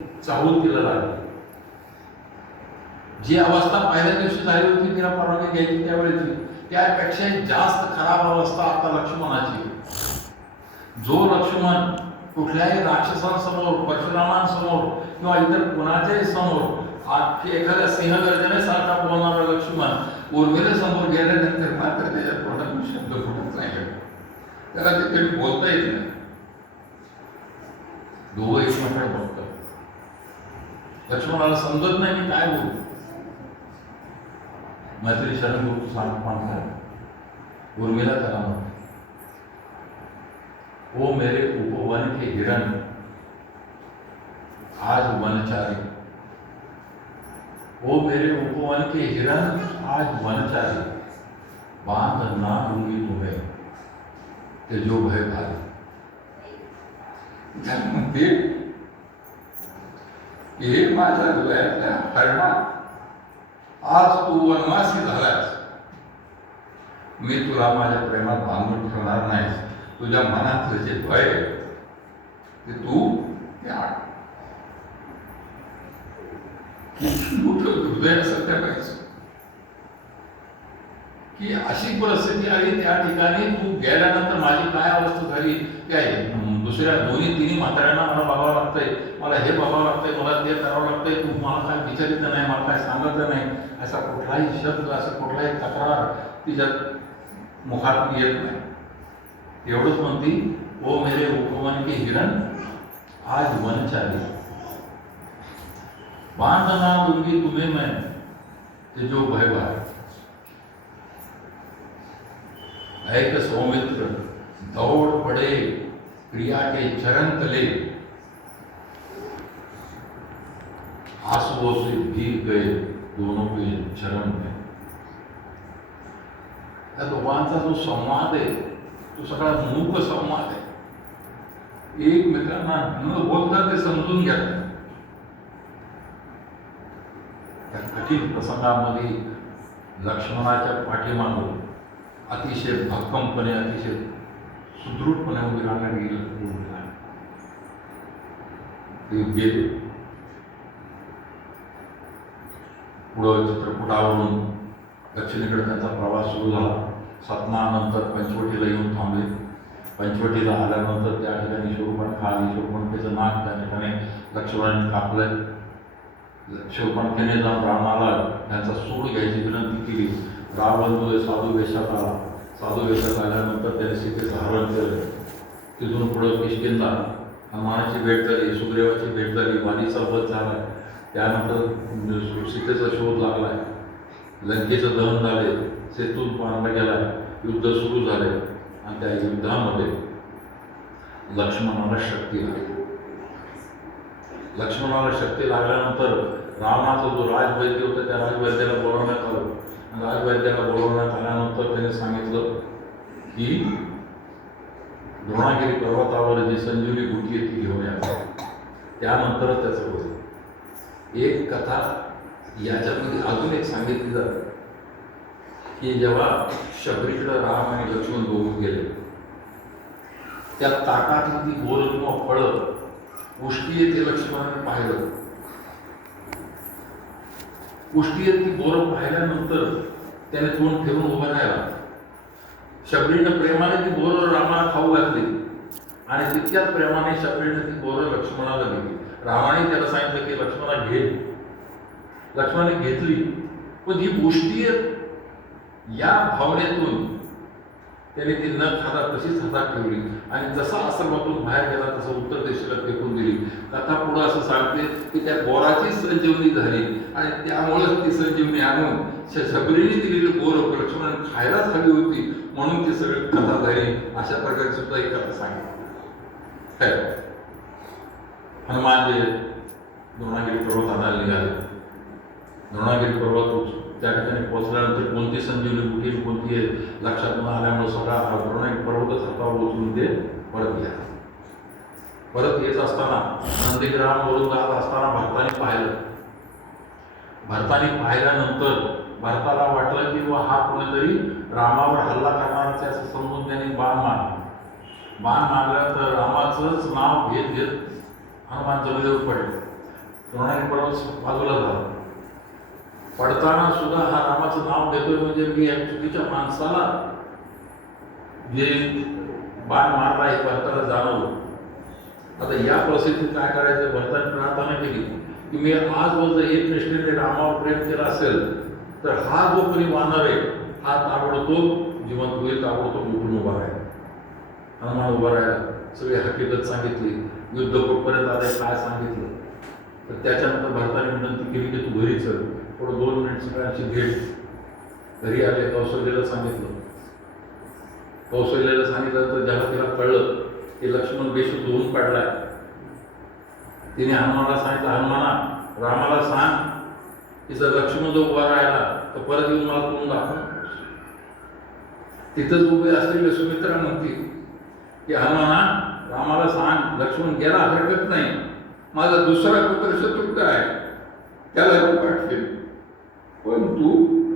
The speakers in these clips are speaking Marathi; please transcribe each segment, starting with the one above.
चाहूल तिला लागली. जी अवस्था पहिल्या दिवशी झाली होती तिला परवानगी घ्यायची त्यावेळेची, त्यापेक्षा जास्त खराब अवस्था आता लक्ष्मणाची. जो लक्ष्मण कुठल्याही राक्षसांसमोर, परशुरामांसमोर किंवा इतर कुणाच्याही समोर एखाद्या सिंहगर्जनेसारखा बोलणारा लक्ष्मण उर्मिलेसमोर गेल्यानंतर मात्र त्याच्या तोंडातून शब्द फुटत नाही. त्याला ते कधी बोलता येत नाही. दोघं एकमेकांना बघतात. लक्ष्मणाला समजत नाही मी काय बोलू. मैत्री शरण गुरु सांग उर्मिला त्याला म्हणते, ओ मेरे उपवन के हिरण आज वनचारी, ओ मेरे उपवन के हिरण आज वनचारी, बांध ना दूंगी तुम्हें ते जो भय भारी. म्हणते हे माझ्या हृदयातल्या हरणा, आज तू वनवासी झालास, मी तुला माझ्या प्रेमात बांधून ठेवणार नाहीस. तुझ्या मनातलं जे भय ते तू त्याग. मोठं हृदय सत्य पाहिजे की अशी परिस्थिती आली त्या ठिकाणी तू गेल्यानंतर माझी काय अवस्था झाली. काय दुसऱ्या दोन्ही तिन्ही म्हाताऱ्यांना मला बघावं लागतंय, मला हे बघावं लागतंय, मला ते करावं लागतंय, तू मला काय विचारित नाही, मला काय सांगितलं नाही. असा कुठलाही शब्द, असं कुठलाही तक्रार तिच्या मुखात येत नाही. एवढंच म्हणती, ओ मेरे उपवन के हिरण आज वनचारी, बांध ना दूंगी तुम्हें मैं ते जो भय भारी. ऐक सौमित्र दौड़ पड़े प्रिया के चरण तले, आंसुओं से भीग गए दोनों के चरण में. त्या दोघांचा जो संवाद आहे तो सगळा मूक संवाद आहे. एकमेकांना न बोलता ते समजून घेतात. त्या कठीण प्रसंगामध्ये लक्ष्मणाच्या पाठीमागून अतिशय भक्कमपणे, अतिशय सुदृढपणे उभी राहणारी ते गेले. पुढं चित्रकूटावरून दक्षिणेकडे त्यांचा प्रवास सुरू झाला. सतनानंतर पंचवटीला येऊन थांबले. पंचवटीला आल्यानंतर त्या ठिकाणी शूर्पणखा आली. शूर्पणखेचं नाक त्या ठिकाणी लक्ष्मणाने कापलं. शूर्पणखेने जाऊन रावणाला त्यांचा सूड घ्यायची विनंती केली. रावण तो साधू वेशात आला. साधू वेशात आल्यानंतर त्याने सीतेचं हरण केलं. तिथून पुढं किष्किंधा, हनुमानाची भेट झाली, सुग्रीवाची भेट झाली, वालीचा वध झाला. त्यानंतर सीतेचा शोध लागला. लंकेचं दहन झाले, सेतू बांधला गेला, युद्ध सुरू झाले. आणि त्या युद्धामध्ये लक्ष्मणाला शक्ती लागली. लक्ष्मणाला शक्ती लागल्यानंतर रावणाचा जो राजवैद्य होता त्या राजवैद्याला बोलवण्यात आलं. राजवैद्याला बोलवण्यात आल्यानंतर त्याने सांगितलं की द्रोणागिरी पर्वतावर जी संजीवनी बुटी आहे ती घेऊन या. त्यानंतरच त्याचं होतं. एक कथा याच्यामध्ये अजून एक सांगितली जाते की जेव्हा शबरीकडे राम आणि लक्ष्मण दोघं गेले, त्या ताकातली ती बोर किंवा फळं उष्टी आहे ते लक्ष्मणाने पाहिलं. उष्टी आहे ती बोरं पाहिल्यानंतर त्याने तोंड ठेवून उभा राहिला. शबरीनं प्रेमाने ती बोरं रामाला खाऊ घातली आणि तितक्याच प्रेमाने शबरीनं ती बोरं लक्ष्मणाला दिली. रामाने त्याला सांगितलं की लक्ष्मणा घे. लक्ष्मणाने घेतली, पण ही उष्टी आहे या भावनेतून त्याने ती न खाता तशीच हातात ठेवली आणि जसा आश्रमातून बाहेर गेला तसं उत्तर दिशेला फेकून दिली. कथा पुढं असं सांगते की त्या बोराची संजीवनी झाली आणि त्यामुळेच ती संजीवनी आणून शबरीने दिलेली बोर लक्ष्मण खायलाच हवी होती म्हणून ती सगळी कथा झाली. अशा प्रकारे सुद्धा एक कथा सांगितली. हनुमान जे द्रोणागिरी पर्वताला निघाले. द्रोणागिरी पर्वत त्या ठिकाणी पोहोचल्यानंतर कोणती संजीवनी बुटी कोणती आहे लक्षात न आल्यामुळे सगळा द्रोणागिरी पर्वतच हातावर उचलून ते परत गेला. परत येत असताना नंदीग्रामवरून जात असताना भरताने पाहिलं. भरताने पाहिल्यानंतर भरताला वाटलं की हा कोणीतरी रामावर हल्ला करणारच असं समजून त्याने बाण मारला. बाण मारल्यानंतर रामाचंच नाव घेत घेत हनुमान जमिनीवर पडले द्रोणाने पर्वत बाजूला झाला. पडताना सुद्धा हा रामाचं नाव घेतोय म्हणजे मी या चुकीच्या माणसाला जे बाण मारला हे भरताना जाणवलं. आता या परिस्थितीत काय करायचं? भरताने प्रार्थना केली की मी आजवर जर एक निष्ठेने रामावर प्रेम केलं असेल तर हा जो कोणी वानर आहे हा ताबडतोब जिवंत होईल, ताबडतोब उठून उभा राहील. हनुमान उभा राहिला, सगळी हकीकत सांगितली, युद्ध कुठपर्यंत आले काय सांगितलं. तर त्याच्यानंतर भरताने विनंती केली की तू घरी चल, थोडं 2 मिनिट सगळ्यांची भेट. घरी आले, कौशल्याला सांगितलं. कौशल्याला सांगितलं तर जेव्हा तिला कळलं की लक्ष्मण बेशुद्ध होऊन पडलाय, तिने हनुमानाला सांगितलं, हनुमाना रामाला सांग की जर लक्ष्मण जो उभा राहिला तर परत येऊन मला तोंड दाखवून. तिथंच उभे असलेले सुमित्रा म्हणते की हनुमाना रामाला सांग लक्ष्मण गेला हरकत नाही, माझा दुसरा पुत्र शत्रुघ्न आहे, त्याला पाठवेल, पण तू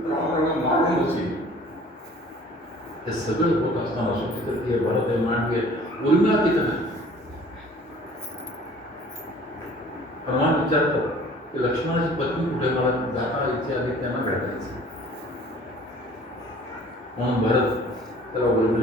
रामाला मारून बसेल. हे सगळं होत असताना सुचित्र भरत आहे, मांडवी आहे, उर्मिला तिथं नाही. हनुमान विचारतो की लक्ष्मणाची पत्नी कुठे, मला जाता इच्छा आली त्यांना भेटायचं. म्हणून भरत त्याला उर्मिला